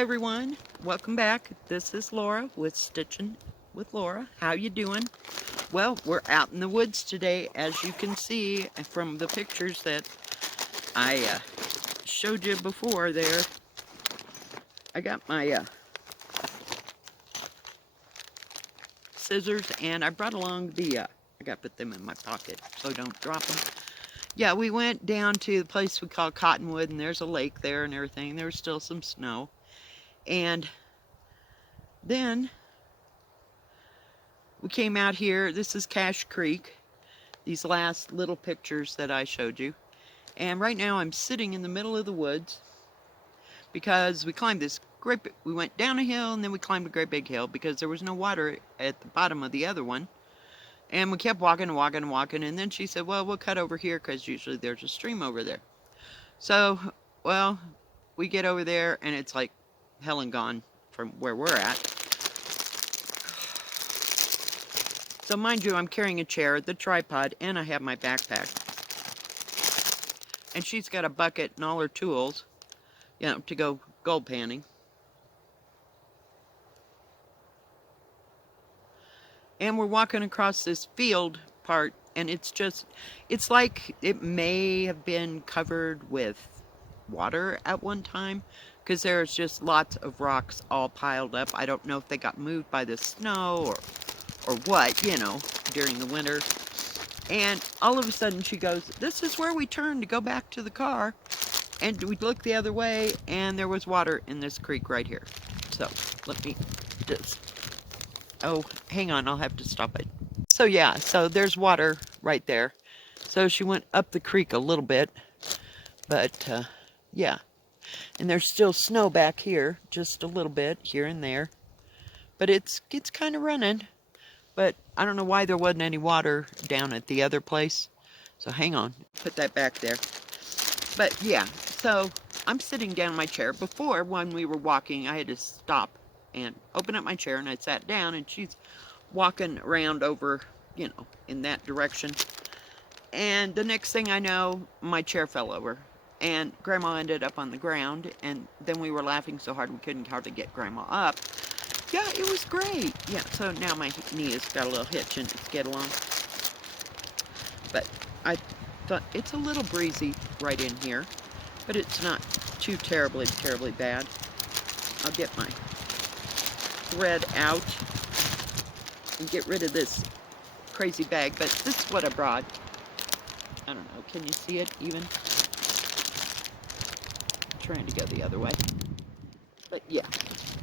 everyone, welcome back. This is Laura with Stitching with Laura. How you doing? Well, we're out in the woods today, as you can see from the pictures that I showed you before there. I got my scissors, and I brought along the I got to put them in my pocket so don't drop them. Yeah, we went down to the place we call Cottonwood, and there's a lake there and everything. There was still some snow. And then we came out here. This is Cache Creek, these last little pictures that I showed you. And right now I'm sitting in the middle of the woods because we climbed this we went down a hill and then we climbed a great big hill because there was no water at the bottom of the other one. And we kept walking and walking and walking, and then she said, well, we'll cut over here because usually there's a stream over there. So, well, we get over there and it's like hell and gone from where we're at. So mind you, I'm carrying a chair, the tripod, and I have my backpack. And she's got a bucket and all her tools, you know, to go gold panning. And we're walking across this field part, and it's like it may have been covered with water at one time, because there's just lots of rocks all piled up. I don't know if they got moved by the snow or what, you know, during the winter. And all of a sudden she goes, this is where we turn to go back to the car. And we looked the other way, and there was water in this creek right here. So let me just, oh, hang on, I'll have to stop it. So yeah, so there's water right there. So she went up the creek a little bit, but yeah. And there's still snow back here, just a little bit here and there. But it's kind of running. But I don't know why there wasn't any water down at the other place. So hang on, put that back there. But yeah, so I'm sitting down in my chair. Before, when we were walking, I had to stop and open up my chair, and I sat down, and she's walking around over, you know, in that direction. And the next thing I know, my chair fell over, and Grandma ended up on the ground, and then we were laughing so hard we couldn't hardly get Grandma up. Yeah, it was great. Yeah, so now my knee has got a little hitch in its get along. But I thought it's a little breezy right in here, but it's not too terribly bad. I'll get my thread out and get rid of this crazy bag, but this is what I brought. I don't know, can you see it even? I'm trying to go the other way. But yeah,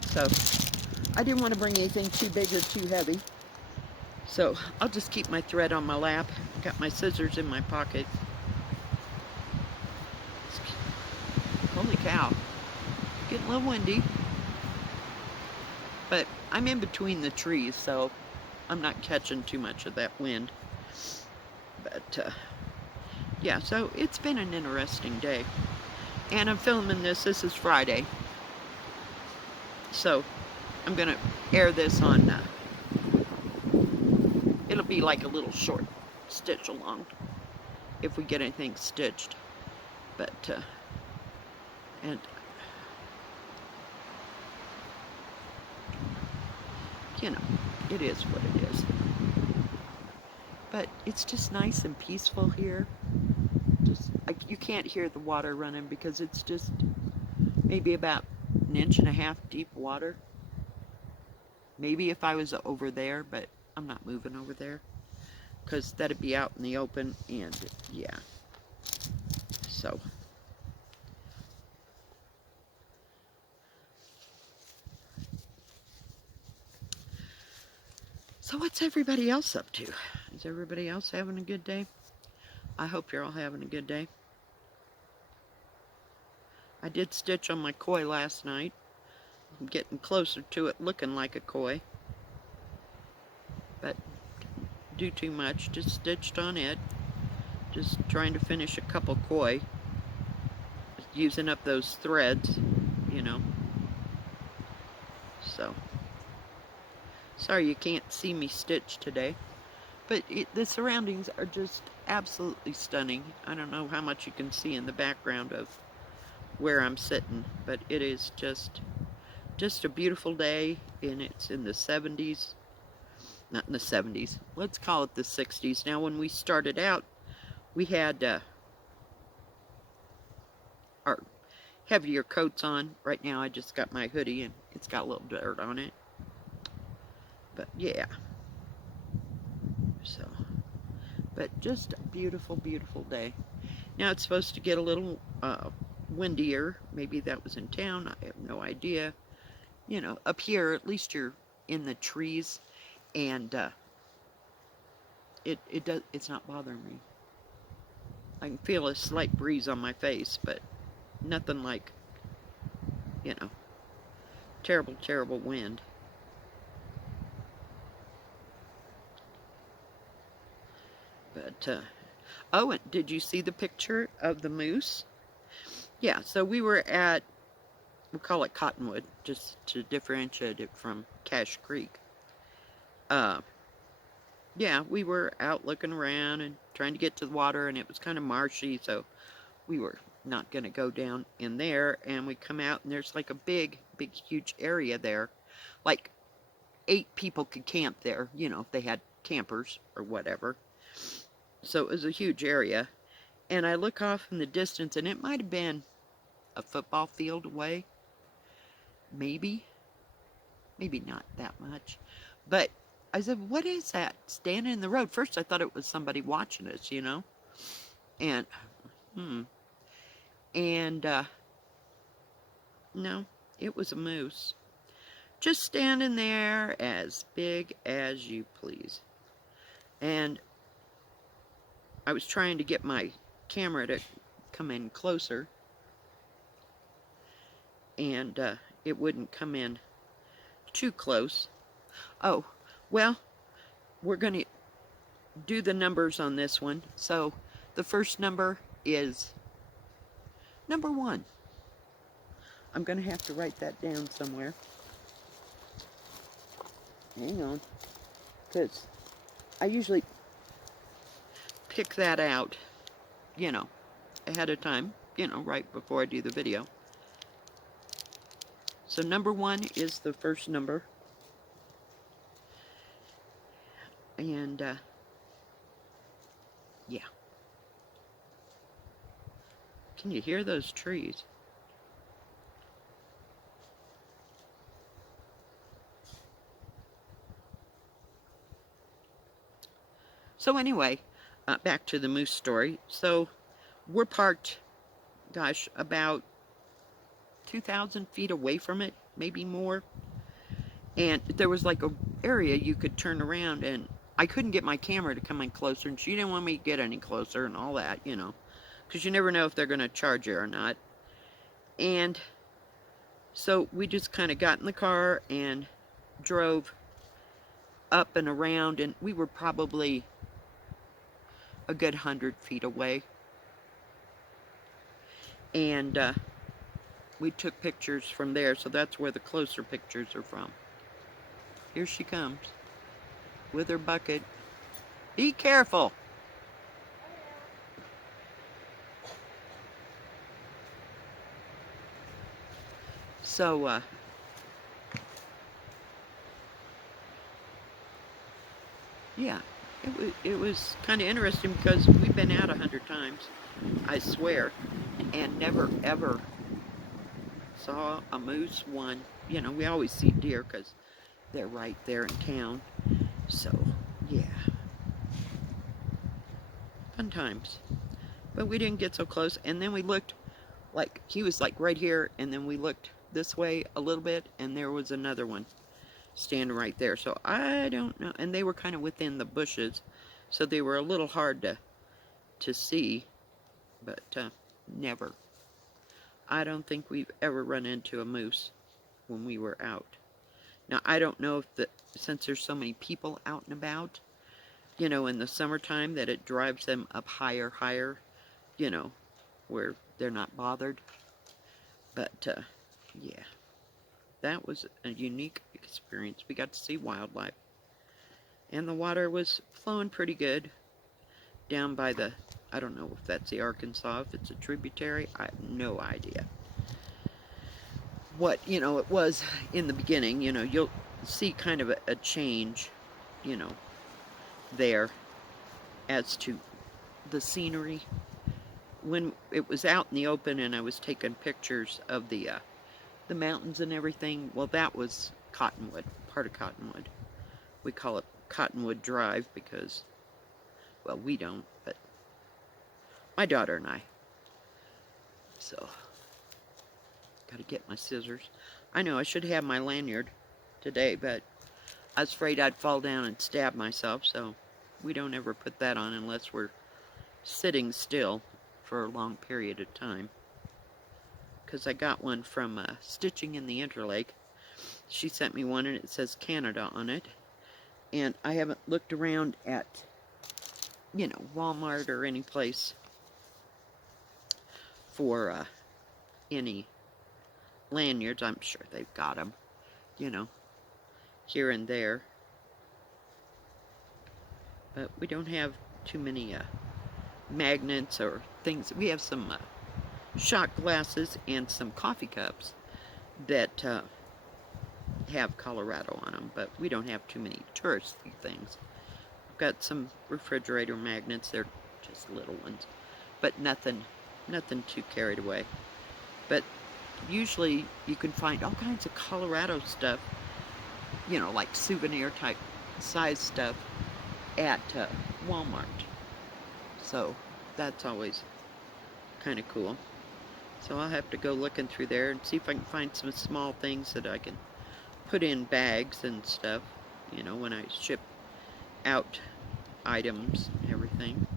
so I didn't want to bring anything too big or too heavy. So I'll just keep my thread on my lap. Got my scissors in my pocket. Holy cow. Getting a little windy. But I'm in between the trees, so I'm not catching too much of that wind. But yeah, so it's been an interesting day. And I'm filming this. This is Friday. So I'm going to air this on, it'll be like a little short stitch along if we get anything stitched. But, and, you know, it is what it is. But it's just nice and peaceful here. Just, you can't hear the water running because it's just maybe about 1.5 inches deep water. Maybe if I was over there, but I'm not moving over there because that'd be out in the open, and yeah. So what's everybody else up to? Is everybody else having a good day? I hope you're all having a good day. I did stitch on my koi last night. I'm getting closer to it looking like a koi. But do too much, just stitched on it. Just trying to finish a couple koi. Using up those threads, you know. So, sorry you can't see me stitch today. But the surroundings are just absolutely stunning. I don't know how much you can see in the background of where I'm sitting, but it is just just a beautiful day, and it's in the 70s. Not in the 70s. Let's call it the 60s. Now, when we started out, we had our heavier coats on. Right now, I just got my hoodie, and it's got a little dirt on it. But yeah. So, but just a beautiful, beautiful day. Now, it's supposed to get a little windier. Maybe that was in town. I have no idea. You know, up here, at least you're in the trees, and it's not bothering me. I can feel a slight breeze on my face, but nothing like, you know, terrible, terrible wind. But oh, and did you see the picture of the moose? Yeah, so we were at, we call it Cottonwood, just to differentiate it from Cache Creek. Uh, yeah, we were out looking around and trying to get to the water, and it was kind of marshy, so we were not going to go down in there. And we come out, and there's like a big, big, huge area there. Like 8 people could camp there, you know, if they had campers or whatever. So it was a huge area. And I look off in the distance, and it might have been a football field away. Maybe. Maybe not that much. But I said, what is that standing in the road? First, I thought it was somebody watching us, you know. And, And, no, it was a moose. Just standing there as big as you please. And I was trying to get my camera to come in closer. And it wouldn't come in too close. Oh, well, we're going to do the numbers on this one. So the first number is number 1. I'm going to have to write that down somewhere. Hang on. Because I usually pick that out, you know, ahead of time, you know, right before I do the video. So number 1 is the first number. And, yeah. Can you hear those trees? So anyway, back to the moose story. So we're parked, gosh, about 2,000 feet away from it, maybe more. And there was like a area you could turn around, and I couldn't get my camera to come in closer, and she didn't want me to get any closer and all that, you know, because you never know if they're going to charge you or not. And so we just kind of got in the car and drove up and around, and we were probably a good 100 feet away. And we took pictures from there, so that's where the closer pictures are from. Here she comes with her bucket. Be careful. So, yeah, it was kind of interesting because we've been out 100 times, I swear, and never ever saw a moose one. You know, we always see deer because they're right there in town. So, yeah. Fun times. But we didn't get so close. And then we looked, like, he was like right here, and then we looked this way a little bit, and there was another one standing right there. So I don't know. And they were kind of within the bushes, so they were a little hard to see. But never. I don't think we've ever run into a moose when we were out. Now, I don't know if since there's so many people out and about, you know, in the summertime, that it drives them up higher, you know, where they're not bothered. But, yeah, that was a unique experience. We got to see wildlife. And the water was flowing pretty good down by the, I don't know if that's the Arkansas, if it's a tributary, I have no idea. what, it was in the beginning. You'll see kind of a change, you know, there as to the scenery. When it was out in the open and I was taking pictures of the mountains and everything, well, that was Cottonwood, part of Cottonwood. We call it Cottonwood Drive because, well, we don't, but my daughter and I. So, gotta get my scissors. I know I should have my lanyard today, but I was afraid I'd fall down and stab myself, so we don't ever put that on unless we're sitting still for a long period of time. Because I got one from Stitching in the Interlake. She sent me one and it says Canada on it. And I haven't looked around at, Walmart or any place for any lanyards. I'm sure they've got them, here and there. But we don't have too many magnets or things. We have some shot glasses and some coffee cups that have Colorado on them, but we don't have too many touristy things. I've got some refrigerator magnets. They're just little ones, but nothing too carried away. But usually you can find all kinds of Colorado stuff, like souvenir type size stuff at Walmart. So that's always kind of cool. So I'll have to go looking through there and see if I can find some small things that I can put in bags and stuff, when I ship out items and everything.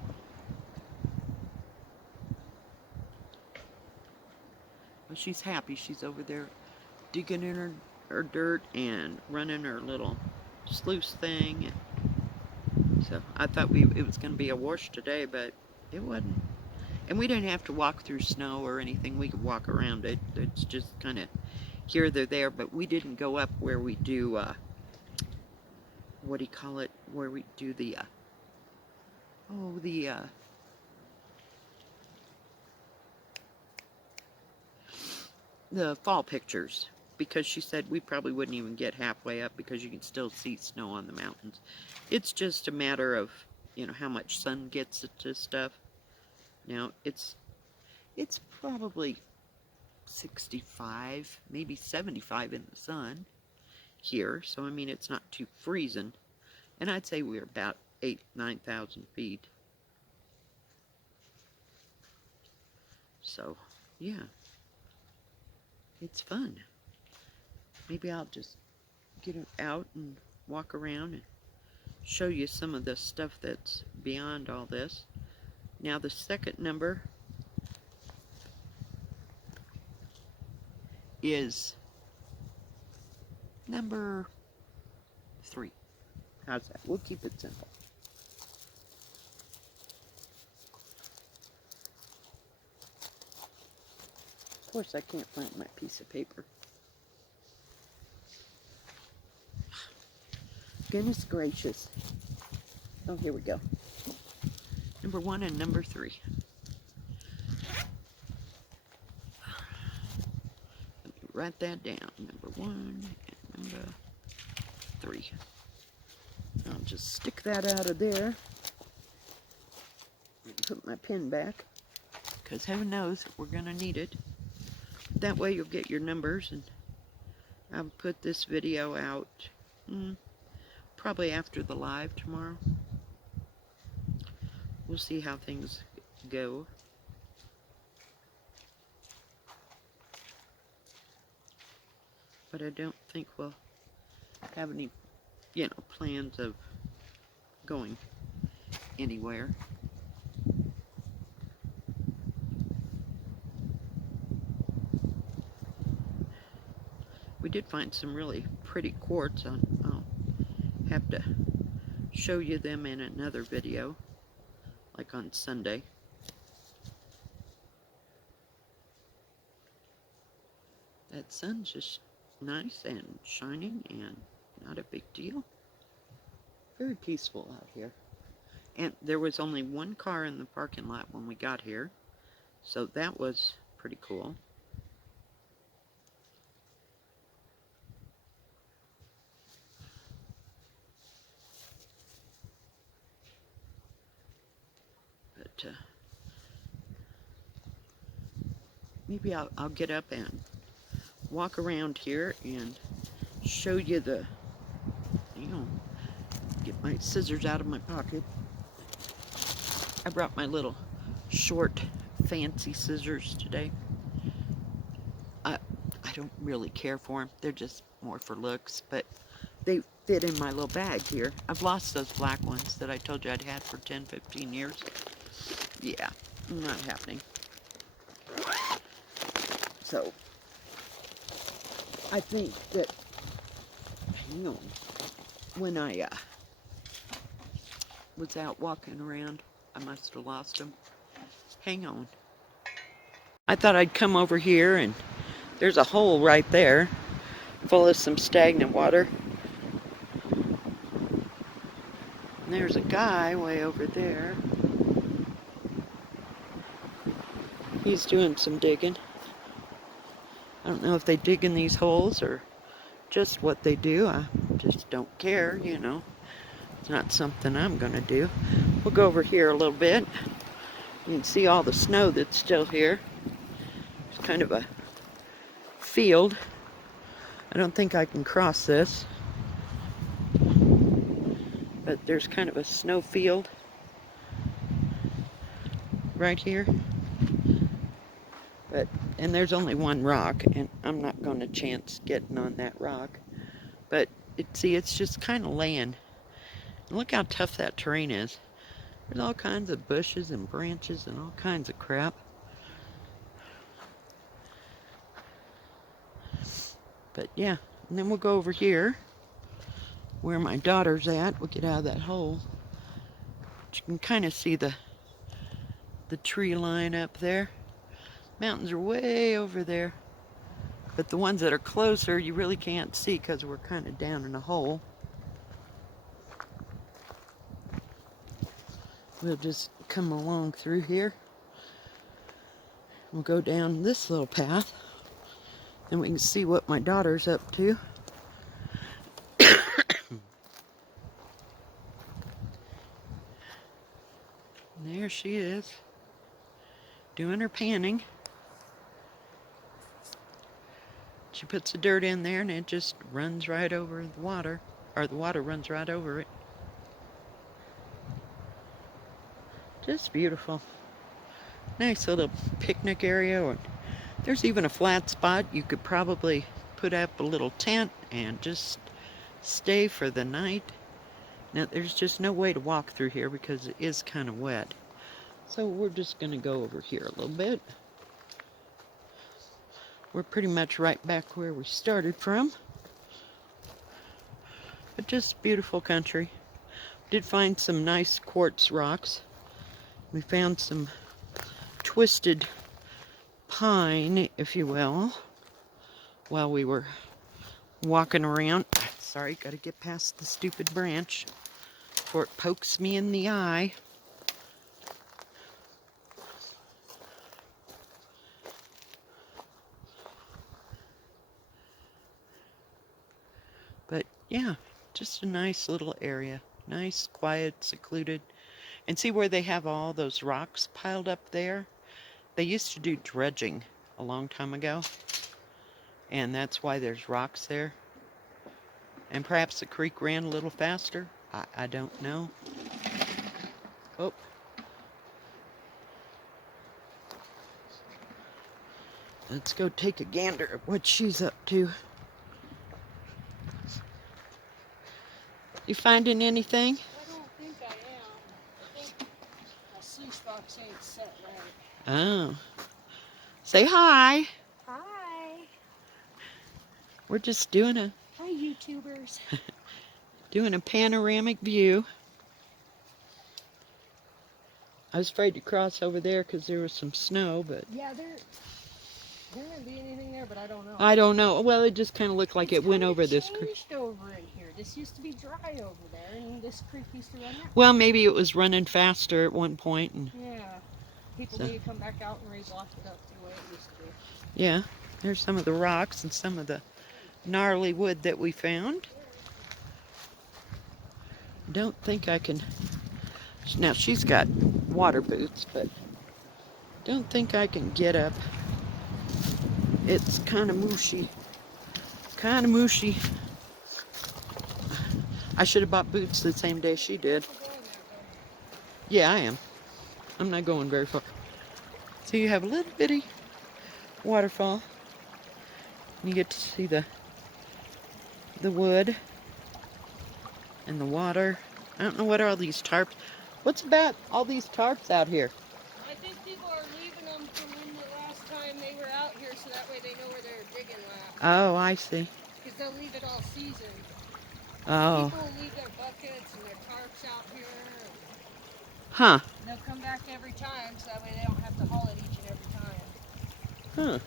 Well, she's happy. She's over there digging in her dirt and running her little sluice thing. So I thought it was going to be a wash today, but it wasn't. And we didn't have to walk through snow or anything. We could walk around it. It's just kind of here, there, but we didn't go up where we do, what do you call it? Where we do the fall pictures. Because she said we probably wouldn't even get halfway up because you can still see snow on the mountains. It's just a matter of, how much sun gets to stuff. Now, it's probably 65, maybe 75 in the sun here. So, I mean, it's not too freezing. And I'd say we're about 9,000 feet. So, yeah. It's fun. Maybe I'll just get out and walk around and show you some of the stuff that's beyond all this. Now, the second number is number 3. How's that? We'll keep it simple. Of course, I can't find my piece of paper. Goodness gracious. Oh, here we go. Number 1 and number 3. Let me write that down. Number 1 and number 3. I'll just stick that out of there and put my pen back, because heaven knows we're going to need it. That way you'll get your numbers, and I'll put this video out probably after the live tomorrow. We'll see how things go. But I don't think we'll have any, plans of going anywhere. We did find some really pretty quartz. I'll have to show you them in another video, like on Sunday. That sun's just nice and shining and not a big deal. Very peaceful out here. And there was only one car in the parking lot when we got here, so that was pretty cool. maybe I'll get up and walk around here and show you get my scissors out of my pocket. I brought my little short fancy scissors today. I don't really care for them. They're just more for looks, but they fit in my little bag here. I've lost those black ones that I told you I'd had for 10, 15 years. Yeah, not happening. So, I think that, when I was out walking around, I must have lost them. Hang on. I thought I'd come over here, and there's a hole right there full of some stagnant water. And there's a guy way over there. He's doing some digging. I don't know if they dig in these holes or just what they do. I just don't care, It's not something I'm going to do. We'll go over here a little bit. You can see all the snow that's still here. It's kind of a field. I don't think I can cross this. But there's kind of a snow field right here. And there's only one rock, and I'm not going to chance getting on that rock. But it's just kind of laying. And look how tough that terrain is. There's all kinds of bushes and branches and all kinds of crap. But yeah, and then we'll go over here where my daughter's at. We'll get out of that hole. But you can kind of see the tree line up there. Mountains are way over there. But the ones that are closer, you really can't see because we're kind of down in a hole. We'll just come along through here. We'll go down this little path. And we can see what my daughter's up to. There she is, doing her panning. She puts the dirt in there and it just runs right over the water, or the water runs right over it. Just beautiful. Nice little picnic area. There's even a flat spot. You could probably put up a little tent and just stay for the night. Now, there's just no way to walk through here because it is kind of wet. So we're just going to go over here a little bit. We're pretty much right back where we started from. But just beautiful country. Did find some nice quartz rocks. We found some twisted pine, if you will, while we were walking around. Sorry, gotta get past the stupid branch before it pokes me in the eye. But yeah, just a nice little area. Nice, quiet, secluded. And see where they have all those rocks piled up there? They used to do dredging a long time ago. And that's why there's rocks there. And perhaps the creek ran a little faster. I don't know. Oh. Let's go take a gander at what she's up to. You finding anything? I don't think I am. I think my sluice box ain't set right. Oh. Say hi. Hi. We're just doing a Hi, YouTubers. doing a panoramic view. I was afraid to cross over there because there was some snow, but... Yeah, there might be anything there, but I don't know. I don't know. Well, it just kind of looked like it went over this creek. It's changed over in here. This used to be dry over there, and this creek used to run that. Well, maybe it was running faster at one point. And yeah. People need to come back out and reblock it up the way it used to be. Yeah, there's some of the rocks and some of the gnarly wood that we found. Don't think I can Now she's got water boots, but don't think I can get up. It's kind of mushy. Kind of mushy. I should have bought boots the same day she did. Yeah, I am. I'm not going very far. So you have a little bitty waterfall. You get to see the wood and the water. I don't know what are all these tarps. What's about all these tarps out here? I think people are leaving them from when the last time they were out here, so that way they know where they're digging last. Oh, I see. Because they'll leave it all season. Oh. People will leave their buckets and their tarps out here. Huh. They'll come back every time, so that way they don't have to haul it each and every time. Huh.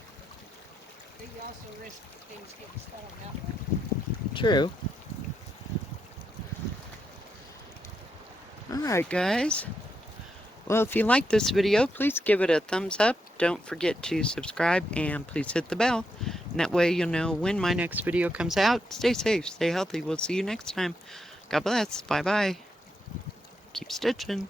But you also risk things getting stolen that way. True. Alright, guys. Well, if you like this video, please give it a thumbs up. Don't forget to subscribe and please hit the bell. And that way you'll know when my next video comes out. Stay safe, stay healthy. We'll see you next time. God bless. Bye-bye. Keep stitching.